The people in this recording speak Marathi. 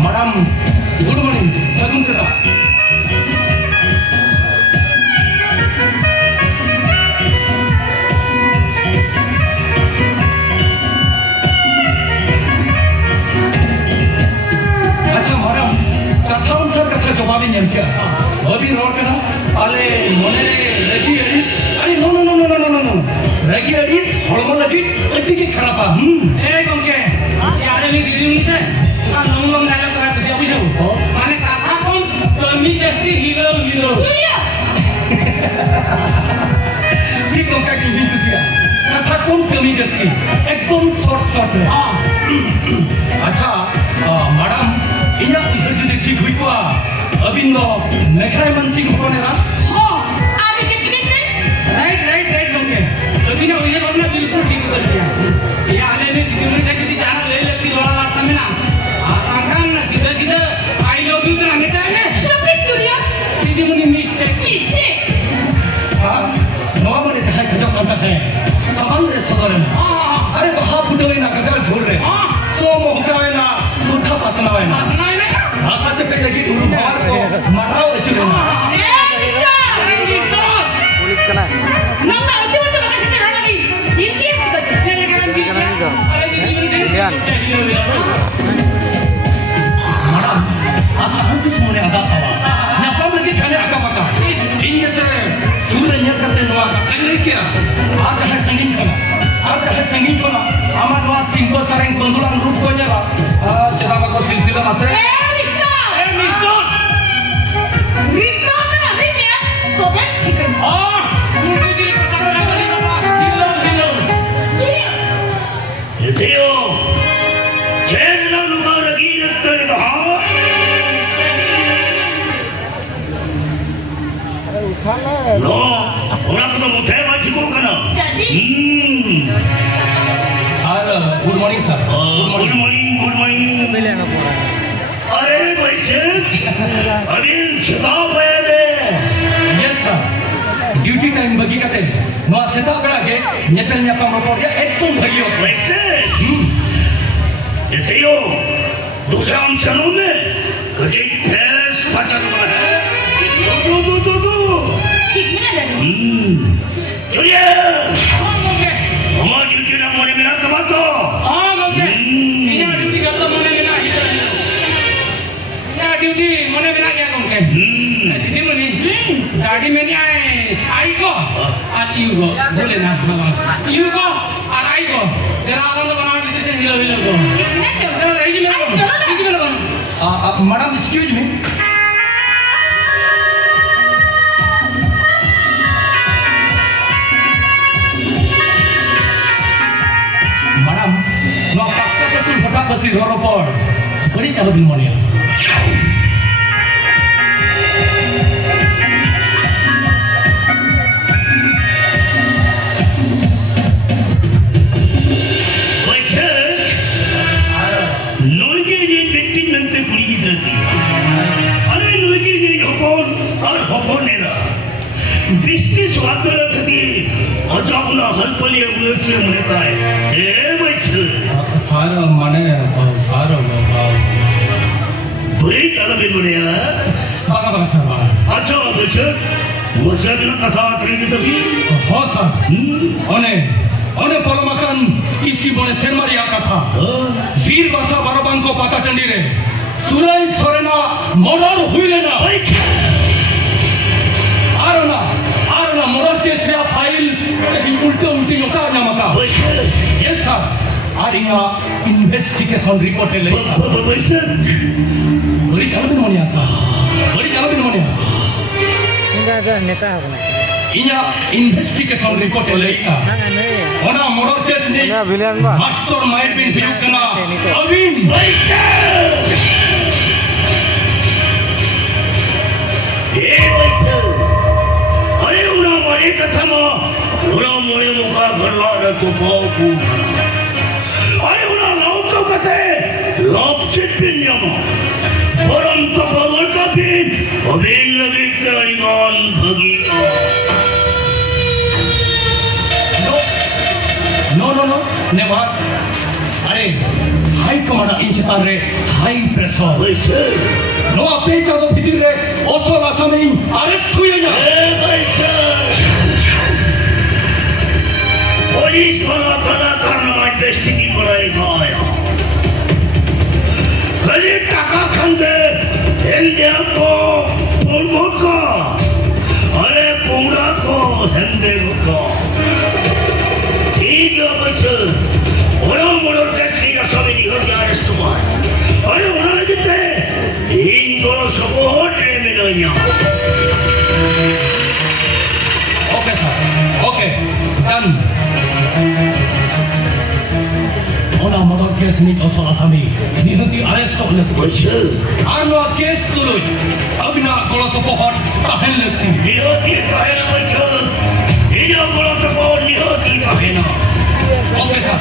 मैडम गुड मॉर्निंग सगुन सदा अच्छा मैडम कथा अनुसार कथा जवाब नहीं क्या अभी रोड करना आले मोने रेगी एडिस अरे no no no no no no no रेगी एडिस हॉर्मोन लगी अति के खराब ए गमके यार मी दिल्ली में से का नंगम डायलॉग करा तुझे अभी जाऊ माने कथा कोण कमी जास्ती हीरो हीरो ठीक है क्या क्यों जीत सिया कथा कौन कमी जास्ती एकदम शॉर्ट शॉर्ट है अच्छा मैडम इन्हें उधर जो देखी हुई को अभी नो मेघराय मनसिंह को ने ना हो आगे कितने थे राइट राइट राइट गमके अभी ना ये बंदा बिल्कुल ठीक कर दिया ये आले में दिल्ली में जाके जाना ले लेती लोड़ा वार्ता में ना आकांक्षण ना सीधा सीधा आई लव यू तो हमें चाहिए ना स्टॉप इट जुलिया दीदी मुनी मिस्टेक हाँ नौ मने चाहे खजो करता है सवाल रे सदरन अरे वहाँ फुटवे ना गजल झोल रहे सो मोहकावे ना उठा पसना है ना भाषा से पहले की उर्दू भार को मटाओ चले ना पुलिस का ना Indian. मैडम आशा हूँ कि सुने आधा आवा न्यापा लगी खाने आका पाका इन जैसे सूर्य न्याप करते नवा का कहीं क्या आज है संगीत खाना हमारे वहाँ सिंपल सारेंग बंदुलान रूप को जला चला को सिलसिला मासे 너 오락도 못해 마치고 가나? Sir good morning sir good morning मिले ना पूरा अरे वैसे अभी सदा पहले यस सर ड्यूटी टाइम बगी कते नो सेता बेड़ा के नेपल न्यापा मपोर या एकदम भगियो वैसे देखियो दूसरा हम सनू में कभी फेस फटक हुआ है दो चलिए हमारा ड्यूटी ना मोने में ना कमा तो हाँ गमके इन्हें ड्यूटी करता मोने बिना ही ड्यूटी मोने बिना क्या गमके दीदी मुनी गाड़ी में नहीं आए आई को और यू को बोले ना यू को और आई को तेरा आनंद बना दीदी से हिलो हिलो को चलो रही जी लोग मैडम एक्सक्यूज मी मैडम नो कास्ते के तुम फटा बसी रोरो पर बड़ी चलो बिलमोनिया वैसे नोई के व्यक्ति नंते कुड़ी की रहती अरे नोई के हकोन और हकोनेरा बिस्ती स्वाद रखती अजाबना हलपली उलसे म्हणता है ए वैसे सर माने सर बड़ी तलब बिलमोनिया बागा बागा सर बागा अच्छा वैसे मुझे बिना कथा करेंगे तभी हो सर ओने परमाकन इसी बने सेरमारिया कथा वीर बासा बारबान को पाता चंडी रे सुराई सोरेना मर्डर हुई ना आरना मर्डर केस रे फाइल की उल्टी योसा नामका यस सर आरिया इन्वेस्टिगेशन रिपोर्ट ले वैसे बड़ी गलत मोनिया सर इनका नेता है ना इन्या इन्वेस्टिगेशन रिपोर्ट ले हाँ नहीं ओना मर्डर केस ने ओना विलियन बा मास्टर माइंड बिन हुई कना अविन अरे उना मरे कथा में उना मोए मुका घरला रे तो पाऊ अरे उना लौको कथे लॉप चिपिन्यम परम तो पवर का बिन अबिन लगे करिगन भगी नो नेवर अरे Kamada Incitare high pressure. Baisa. Noa pecha do pitire osol asamin arrest huyanya. Baisa. Polis bana kala karna investigate korai gaya. Kali taka khande India ko purvot ko are pura ko hande ko. Ijo baisa. Ora moro taxi ka sabi ni hoya arrest ko. Are ora jite Indo support me noya. Okay sir. Okay. Done. Ona murder case ni osol asami. Nihuti arrest ko ulit. Baisa. Ano case tuloy. Abina kolo support tahan lekti. Nihoti kahena baisa. Ina bola support nihoti kahena. Okay sir.